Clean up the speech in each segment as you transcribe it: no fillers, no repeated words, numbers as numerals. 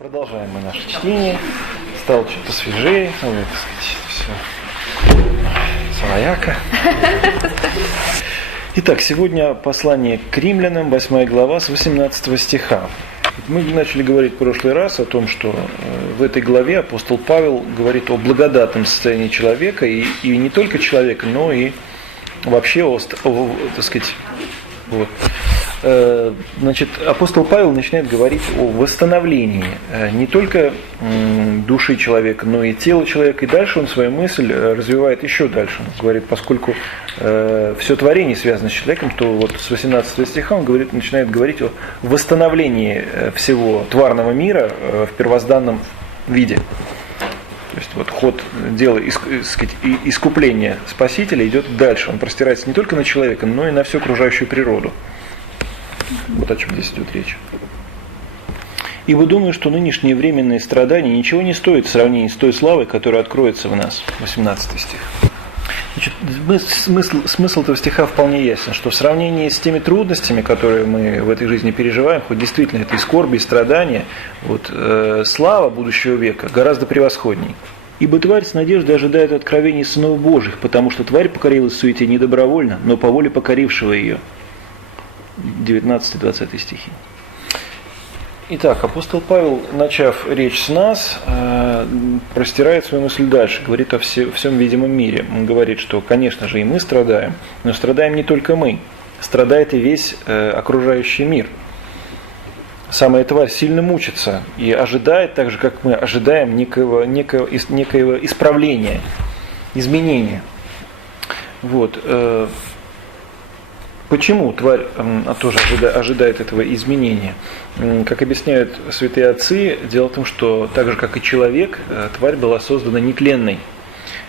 Продолжаем мы наше чтение. Стало что-то свежее, так сказать, все свояко. Итак, сегодня послание к римлянам, 8 глава, с 18 стиха. Мы начали говорить в прошлый раз о том, что в этой главе апостол Павел говорит о благодатном состоянии человека, и не только человека, но и вообще так сказать, вот. Значит, апостол Павел начинает говорить о восстановлении не только души человека, но и тела человека. И дальше он свою мысль развивает еще дальше. Он говорит, поскольку все творение связано с человеком, то вот с 18 стиха он начинает говорить о восстановлении всего тварного мира в первозданном виде. То есть вот ход дела искупления Спасителя идет дальше. Он простирается не только на человека, но и на всю окружающую природу. Вот о чем здесь идет речь. Ибо думаю, что нынешние временные страдания ничего не стоят в сравнении с той славой, которая откроется в нас. 18 стих. Значит, смысл этого стиха вполне ясен, что в сравнении с теми трудностями, которые мы в этой жизни переживаем, хоть действительно это и скорби, и страдания, вот, слава будущего века гораздо превосходней. Ибо тварь с надеждой ожидает откровений сынов Божьих, потому что тварь покорилась в суете не добровольно, но по воле покорившего ее. 19-20 стихи. Итак, апостол Павел, начав речь с нас, простирает свою мысль дальше, говорит о всем видимом мире. Он говорит, что, конечно же, и мы страдаем, но страдаем не только мы, страдает и весь окружающий мир. Самая тварь сильно мучится и ожидает, так же, как мы ожидаем некоего исправления, изменения. Вот. Почему тварь тоже ожидает этого изменения? Как объясняют святые отцы, дело в том, что так же, как и человек, тварь была создана нетленной.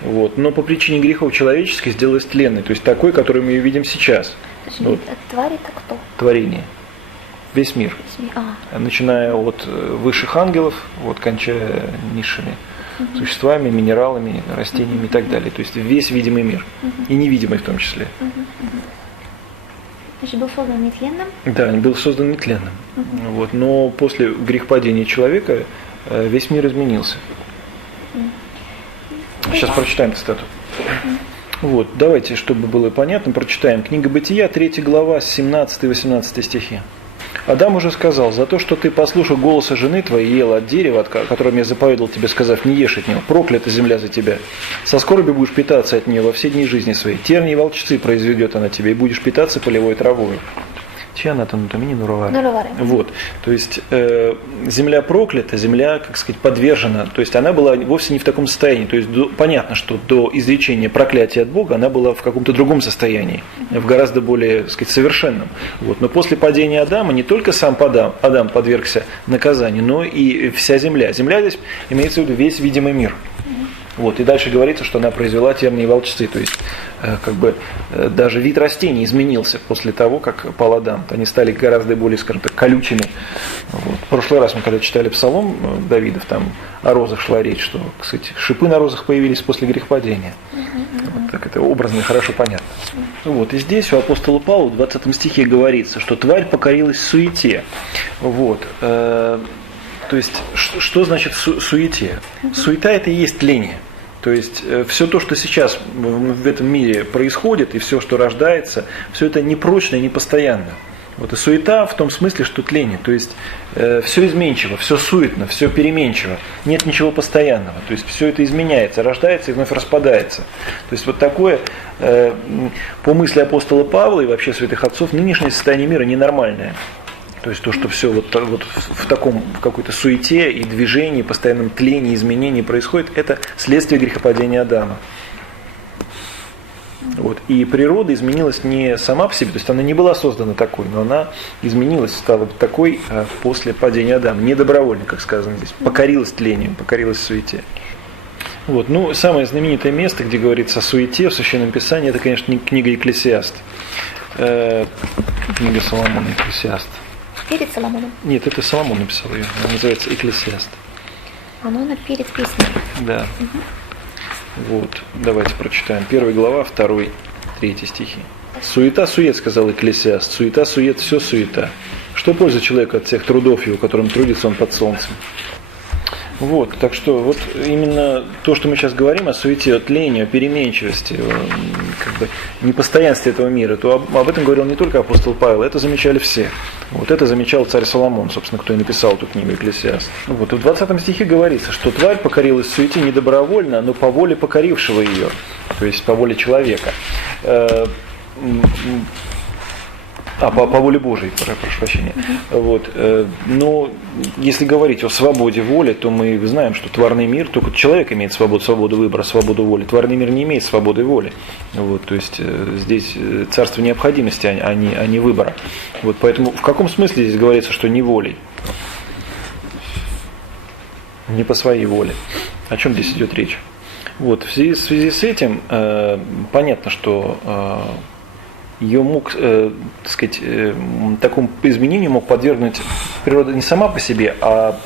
Вот. Но по причине грехов человеческих сделалась тленной, то есть такой, который мы ее видим сейчас. Вот. Тварь это кто? Творение. Весь мир. Начиная от высших ангелов, вот, кончая низшими существами, минералами, растениями и так далее. То есть весь видимый мир. И невидимый в том числе. Значит, был создан нетленным? Да, был создан нетленным. Вот. Но после грехопадения человека весь мир изменился. Сейчас прочитаем цитату. Вот. Давайте, чтобы было понятно, прочитаем. Книга Бытия, 3 глава, 17-18 стихи. Адам уже сказал: за то, что ты послушал голоса жены твоей и ел от дерева, о котором я заповедал тебе, сказав, не ешь от него, проклята земля за тебя. Со скорбью будешь питаться от нее во все дни жизни своей. Терни и волчцы произведет она тебе, и будешь питаться полевой травой. Вот. То есть земля проклята, земля, как сказать, подвержена. То есть она была вовсе не в таком состоянии. То есть понятно, что до изречения проклятия от Бога она была в каком-то другом состоянии, в гораздо более, так сказать, совершенном. Вот. Но после падения Адама не только сам Адам подвергся наказанию, но и вся земля. Земля здесь имеется в виду весь видимый мир. Вот. И дальше говорится, что она произвела тернии и волчцы. То есть, как бы, даже вид растений изменился после того, как пал Адам. Они стали гораздо более, скажем так, колючими. Вот. В прошлый раз мы, когда читали Псалом Давидов, там о розах шла речь, что, так сказать, шипы на розах появились после грехопадения. Вот так это образно и хорошо понятно. Вот. И здесь у апостола Павла в 20 стихе говорится, что тварь покорилась суете. Вот. То есть, что значит суете? Суета – это и есть тление. То есть, все то, что сейчас в этом мире происходит, и все, что рождается, все это непрочно и непостоянно. Вот. И суета в том смысле, что тление. То есть, все изменчиво, все суетно, все переменчиво. Нет ничего постоянного. То есть, все это изменяется, рождается и вновь распадается. То есть, вот такое, по мысли апостола Павла и вообще святых отцов, нынешнее состояние мира ненормальное. То есть то, что все вот в какой-то суете и движении, постоянном тлении, изменении происходит, это следствие грехопадения Адама. Вот. И природа изменилась не сама по себе, то есть она не была создана такой, но она изменилась, стала такой после падения Адама, не добровольно, как сказано здесь, покорилась тлению, покорилась суете. Вот. Ну, самое знаменитое место, где говорится о суете в Священном Писании, это, конечно, книга Екклесиаст. Книга Соломона, Екклесиаст. Перед Соломоном? Нет, это Соломон написал ее. Она называется Екклесиаст. Она перед песней. Да. Вот. Давайте прочитаем. 1 глава, 2, 3 стихи. Суета-сует, сказал Екклесиаст. Суета-сует, все суета. Что польза человека от всех трудов его, которым трудится он под солнцем? Вот, так что вот именно то, что мы сейчас говорим о суете, о тлении, о переменчивости, как бы непостоянстве этого мира, то об этом говорил не только апостол Павел, это замечали все. Вот это замечал царь Соломон, собственно, кто и написал эту книгу «Экклесиаст». Вот, и в 20 стихе говорится, что тварь покорилась суете не добровольно, но по воле покорившего ее, то есть по воле человека. По воле Божией, прошу прощения. Вот. Но если говорить о свободе воли, то мы знаем, что тварный мир, только человек имеет свободу выбора, свободу воли. Тварный мир не имеет свободы воли. Вот. То есть здесь царство необходимости, а не выбора. Вот. Поэтому в каком смысле здесь говорится, что не волей? Не по своей воле. О чем здесь идет речь? Вот. В связи с этим понятно, что ее мог, так сказать, такому изменению мог подвергнуть природа не сама по себе, а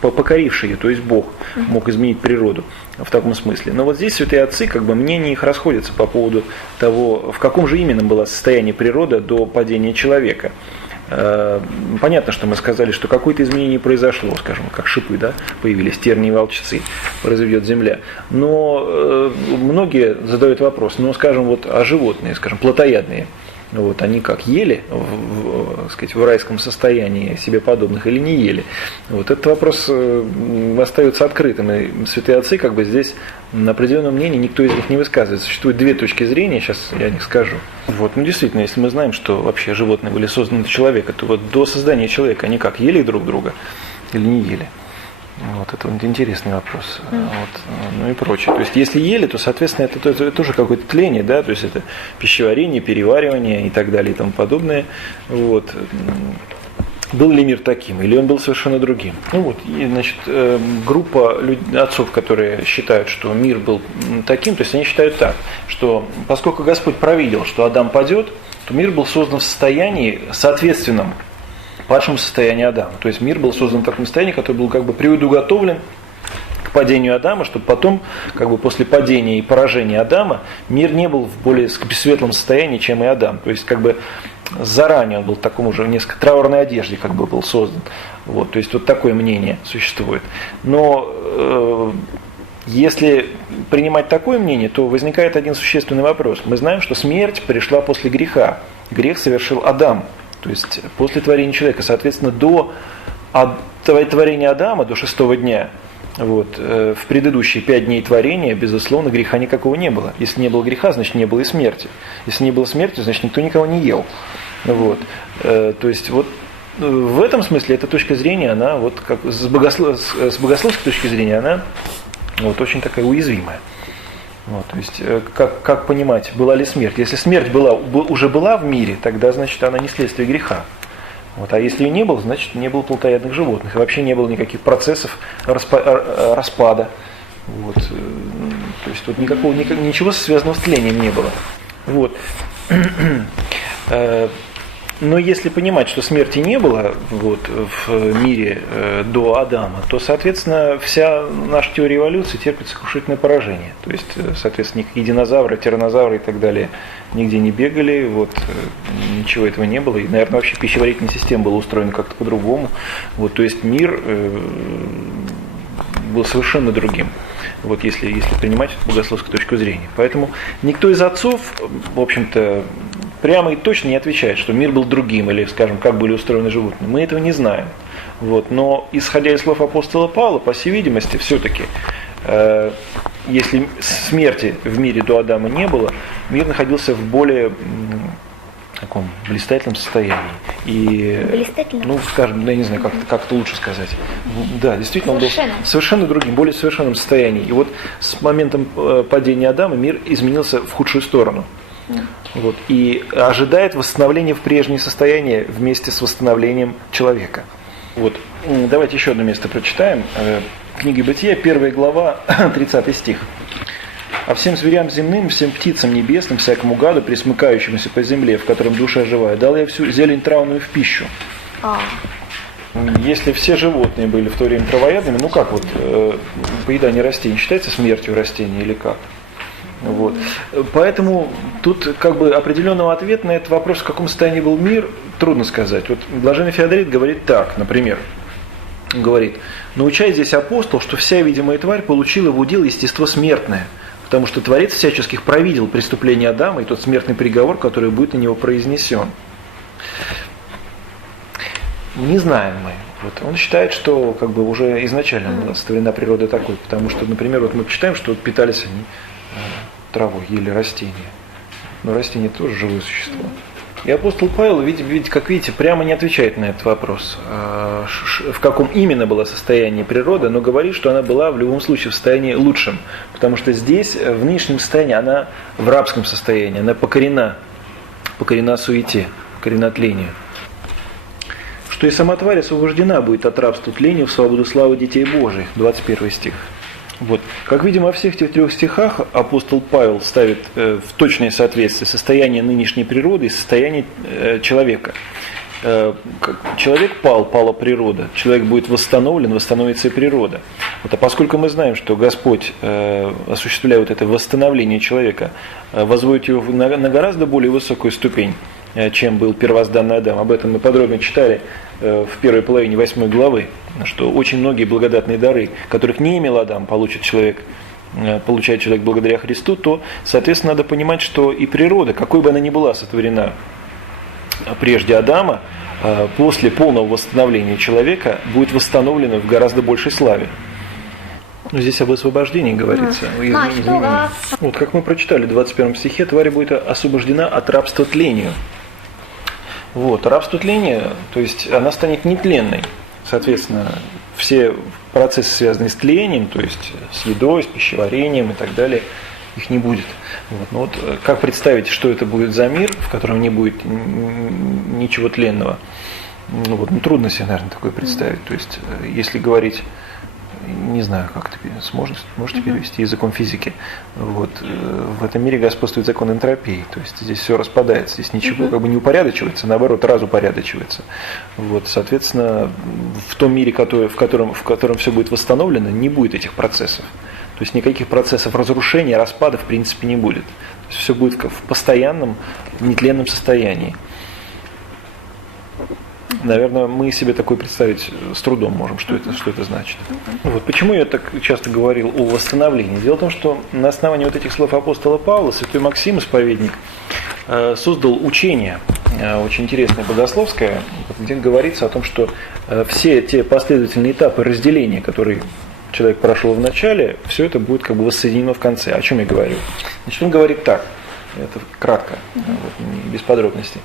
покоривший ее, то есть Бог мог изменить природу в таком смысле. Но вот здесь святые отцы, как бы мнения их расходятся по поводу того, в каком же именно было состояние природы до падения человека. Понятно, что мы сказали, что какое-то изменение произошло, скажем, как шипы, да, появились, тернии и волчцы, произведет земля. Но многие задают вопрос, скажем, вот, а животные, скажем, плотоядные, вот, они как, ели в райском состоянии себе подобных или не ели? Вот этот вопрос остается открытым, и святые отцы, как бы здесь на определенном мнении никто из них не высказывает. Существует две точки зрения, сейчас я о них скажу. Вот, действительно, если мы знаем, что вообще животные были созданы для человека, то вот до создания человека они как, ели друг друга или не ели? Вот это вот интересный вопрос. Вот, и прочее. То есть, если ели, то, соответственно, это тоже какое-то тление, да, то есть это пищеварение, переваривание и так далее и тому подобное. Вот. Был ли мир таким, или он был совершенно другим? Значит, группа отцов, которые считают, что мир был таким, то есть они считают так, что поскольку Господь провидел, что Адам падет, то мир был создан в состоянии соответственном падшему состоянию Адама. То есть мир был создан в таком состоянии, который был как бы предуготовлен к падению Адама, чтобы потом, как бы после падения и поражения Адама, мир не был в более светлом состоянии, чем и Адам. То есть как бы заранее он был в таком уже несколько траурной одежде, как бы был создан. Вот, то есть вот такое мнение существует. Но если принимать такое мнение, то возникает один существенный вопрос. Мы знаем, что смерть пришла после греха. Грех совершил Адам. То есть после творения человека, соответственно, до творения Адама, до 6-го дня, вот, в предыдущие 5 дней творения, безусловно, греха никакого не было. Если не было греха, значит не было и смерти. Если не было смерти, значит никто никого не ел. Вот. То есть вот в этом смысле эта точка зрения, она вот как с богословской точки зрения, она вот очень такая уязвимая. Вот, то есть, как понимать, была ли смерть? Если смерть уже была в мире, тогда, значит, она не следствие греха. Вот, а если ее не было, значит, не было плотоядных животных. И вообще не было никаких процессов распада. Вот, то есть, тут ничего связанного с тлением не было. Вот. Но если понимать, что смерти не было вот, в мире до Адама, то, соответственно, вся наша теория эволюции терпит сокрушительное поражение. То есть, соответственно, никакие динозавры, тираннозавры и так далее нигде не бегали, вот, ничего этого не было. И, наверное, вообще пищеварительная система была устроена как-то по-другому. Вот, то есть мир был совершенно другим. Вот, если принимать богословскую точку зрения. Поэтому никто из отцов, в общем-то, прямо и точно не отвечает, что мир был другим, или, скажем, как были устроены животные. Мы этого не знаем. Вот. Но, исходя из слов апостола Павла, по всей видимости, все-таки, если смерти в мире до Адама не было, мир находился в более таком блистательном состоянии. И, скажем, я не знаю, как это лучше сказать. Да, действительно, он был совершенно другим, более совершенном состоянии. И вот с моментом падения Адама мир изменился в худшую сторону. Вот, и ожидает восстановления в прежнее состояние вместе с восстановлением человека. Вот. Давайте еще одно место прочитаем. Книга Бытия, 1 глава, 30 стих. «А всем зверям земным, всем птицам небесным, всякому гаду, пресмыкающемуся по земле, в котором душа живая, дал я всю зелень травную в пищу». Если все животные были в то время травоядными, как вот поедание растений считается смертью растений или как? Вот. Поэтому тут как бы определенного ответа на этот вопрос, в каком состоянии был мир, трудно сказать. Вот Блаженный Феодорит говорит так, например, говорит: научает здесь апостол, что вся видимая тварь получила в удел естество смертное, потому что Творец всяческих провидел преступление Адама и тот смертный приговор, который будет на него произнесен. Не знаем мы. Вот. Он считает, что как бы уже изначально была сотворена природа такой, потому что, например, вот мы читаем, что вот питались они травой, ели растения. Но растение тоже живое существо. И апостол Павел, как видите, прямо не отвечает на этот вопрос, в каком именно было состоянии природа, но говорит, что она была в любом случае в состоянии лучшем, потому что здесь, в нынешнем состоянии, она в рабском состоянии, она покорена суете, покорена тлению. Что и сама тварь освобождена будет от рабства тлению в свободу славы детей Божьих, 21 стих. Вот. Как видим, во всех этих 3 стихах апостол Павел ставит в точное соответствие состояние нынешней природы и состояние человека. Человек пала природа, человек будет восстановлен, восстановится и природа. Вот. А поскольку мы знаем, что Господь, осуществляя вот это восстановление человека, возводит его на гораздо более высокую ступень, чем был первозданный Адам. Об этом мы подробно читали в первой половине 8 главы, что очень многие благодатные дары, которых не имел Адам, получает человек благодаря Христу, то, соответственно, надо понимать, что и природа, какой бы она ни была сотворена прежде Адама, после полного восстановления человека будет восстановлена в гораздо большей славе. Но здесь об освобождении говорится. Вот как мы прочитали в 21 стихе, тварь будет освобождена от рабства тлению. Вот, рабство тления, то есть она станет нетленной. Соответственно, все процессы, связанные с тлением, то есть с едой, с пищеварением и так далее, их не будет. Вот. Но вот как представить, что это будет за мир, в котором не будет ничего тленного? Трудно себе, наверное, такое представить. То есть, если говорить, не знаю, как это можете перевести языком физики. Вот. В этом мире господствует закон энтропии, то есть здесь все распадается, здесь ничего как бы не упорядочивается, наоборот, разупорядочивается. Вот. Соответственно, в том мире, в котором все будет восстановлено, не будет этих процессов. То есть никаких процессов разрушения, распада в принципе не будет. То есть все будет в постоянном, нетленном состоянии. Наверное, мы себе такое представить с трудом можем, что это значит. Вот. Почему я так часто говорил о восстановлении? Дело в том, что на основании вот этих слов апостола Павла святой Максим, исповедник, создал учение, очень интересное богословское, где говорится о том, что все те последовательные этапы разделения, которые человек прошел в начале, все это будет как бы воссоединено в конце. О чем я говорю? Значит, он говорит так, это кратко, без подробностей.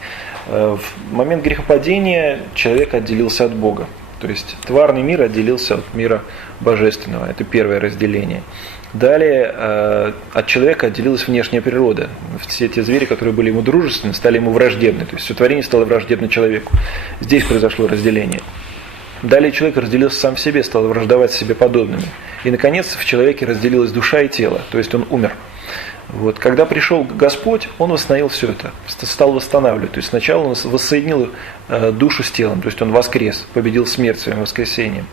В момент грехопадения человек отделился от Бога. То есть тварный мир отделился от мира божественного. Это первое разделение. Далее от человека отделилась внешняя природа. Все те звери, которые были ему дружественны, стали ему враждебны. То есть все творение стало враждебно человеку. Здесь произошло разделение. Далее человек разделился сам в себе, стал враждовать с себе подобными. И, наконец, в человеке разделилась душа и тело. То есть он умер. Вот. Когда пришел Господь, Он восстановил все это, стал восстанавливать. То есть сначала Он воссоединил душу с телом, то есть Он воскрес, победил смерть своим воскресением.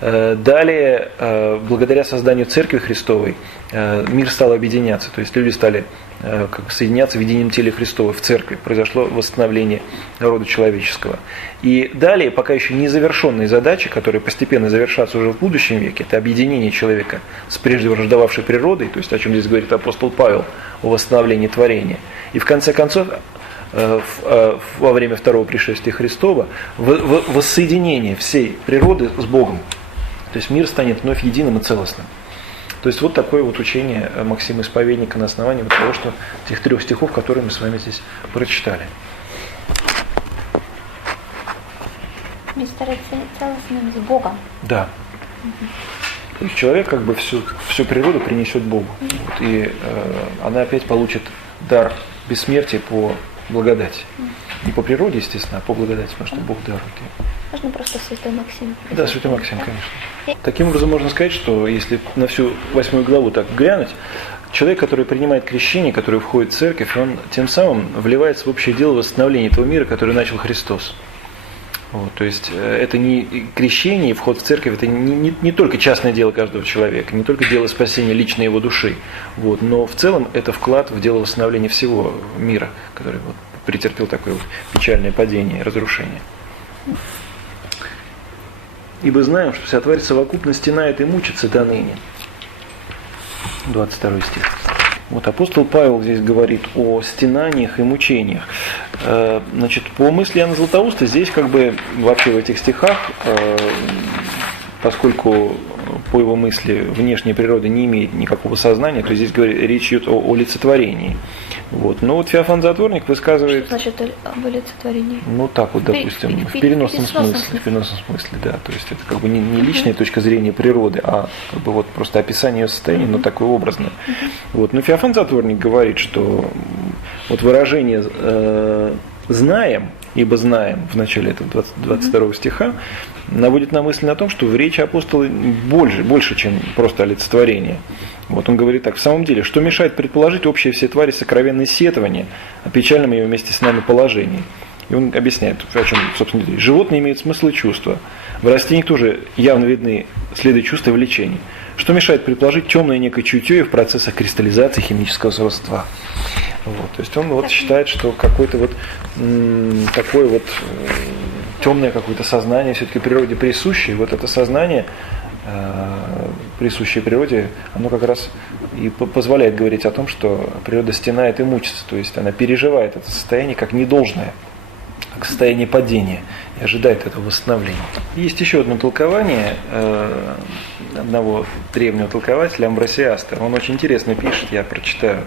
Далее, благодаря созданию Церкви Христовой, мир стал объединяться, то есть люди стали соединяться в едином теле Христова, в Церкви. Произошло восстановление рода человеческого. И далее, пока еще не завершенные задачи, которые постепенно завершатся уже в будущем веке, это объединение человека с прежде враждовавшей природой, то есть о чем здесь говорит апостол Павел, о восстановлении творения. И в конце концов, во время второго пришествия Христова, воссоединение всей природы с Богом. То есть мир станет вновь единым и целостным. То есть вот такое вот учение Максима Исповедника на основании вот того, что тех 3 стихов, которые мы с вами здесь прочитали. Мир становится целостным с Богом. Да. То есть человек как бы всю природу принесет Богу. Вот, и она опять получит дар бессмертия по благодати. Не по природе, естественно, а по благодати, потому что Бог дарует ее. Можно просто святой Максим. Да, святой Максим, конечно. Таким образом можно сказать, что если на всю 8 главу так глянуть, человек, который принимает крещение, который входит в церковь, он тем самым вливается в общее дело восстановления этого мира, который начал Христос. Вот, то есть это не крещение, вход в церковь, это не только частное дело каждого человека, не только дело спасения личной его души, вот, но в целом это вклад в дело восстановления всего мира, который вот претерпел такое вот печальное падение и разрушение. ибо знаем, что вся тварь совокупно стенает и мучится до ныне. 22 стих. Вот апостол Павел здесь говорит о стенаниях и мучениях. Значит, по мысли Иоанна Златоуста, здесь как бы вообще в этих стихах, поскольку по его мысли внешняя природа не имеет никакого сознания, то здесь речь идет о олицетворении. Вот. Но вот Феофан Затворник высказывает... Что значит об олицетворении? Ну так вот, допустим, в переносном смысле. В переносном смысле, да. То есть это как бы не личная точка зрения природы, а как бы вот просто описание ее состояния, но такое образное. Вот. Но Феофан Затворник говорит, что вот выражение «знаем», ибо знаем в начале этого 22 стиха, наводит на мысль на том, что в речи апостола больше, чем просто олицетворение. Вот он говорит так: в самом деле, что мешает предположить общее все твари сокровенное сетование о печальном ее вместе с нами положении? И он объясняет, о чем, собственно, речь. Животные имеют смысл и чувства. В растениях тоже явно видны следы чувств и влечений. Что мешает предположить темное некое чутье в процессах кристаллизации химического сродства? Вот, то есть он вот считает, что какое-то вот такое вот темное какое-то сознание все-таки природе присуще, и вот это сознание, присущее природе, оно как раз и позволяет говорить о том, что природа стенает и мучится, то есть она переживает это состояние как недолжное, как состояние падения, и ожидает этого восстановления. Есть еще одно толкование одного древнего толкователя Амбросиаста. Он очень интересно пишет, я прочитаю.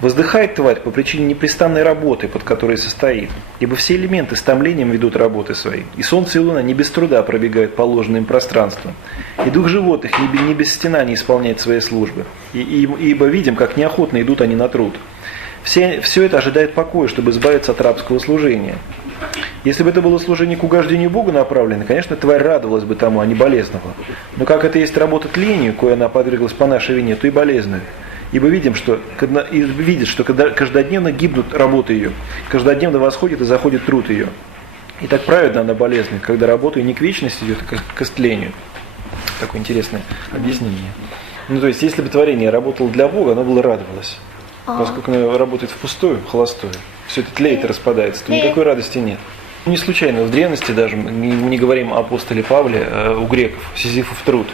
«Воздыхает тварь по причине непрестанной работы, под которой состоит, ибо все элементы с томлением ведут работы свои, и солнце и луна не без труда пробегают положенным им пространством, и дух животных не без стенаний исполняет свои службы, ибо видим, как неохотно идут они на труд. Все это ожидает покоя, чтобы избавиться от рабского служения. Если бы это было служение к угождению Богу направлено, конечно, тварь радовалась бы тому, а не болезненно. Но как это есть работа тлению, кое она подверглась по нашей вине, то и болезненную. Ибо видит, что каждодневно гибнут работы ее, каждодневно восходит и заходит труд ее. И так праведно она болезненна, когда работа ее не к вечности идет, а к истлению». Такое интересное объяснение. Ну, то есть, если бы творение работало для Бога, оно бы радовалось. Поскольку оно работает впустую, холостую, все это тлеет и распадается, то никакой радости нет. Не случайно в древности даже, мы не говорим о апостоле Павле, у греков, Сизифов труд.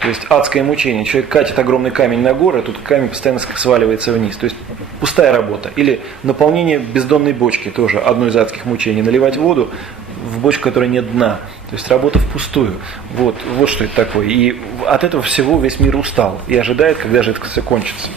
То есть адское мучение. Человек катит огромный камень на горы, а тут камень постоянно сваливается вниз. То есть пустая работа. Или наполнение бездонной бочки, тоже одно из адских мучений. Наливать воду в бочку, которой нет дна. То есть работа впустую. Вот что это такое. И от этого всего весь мир устал и ожидает, когда же это все кончится.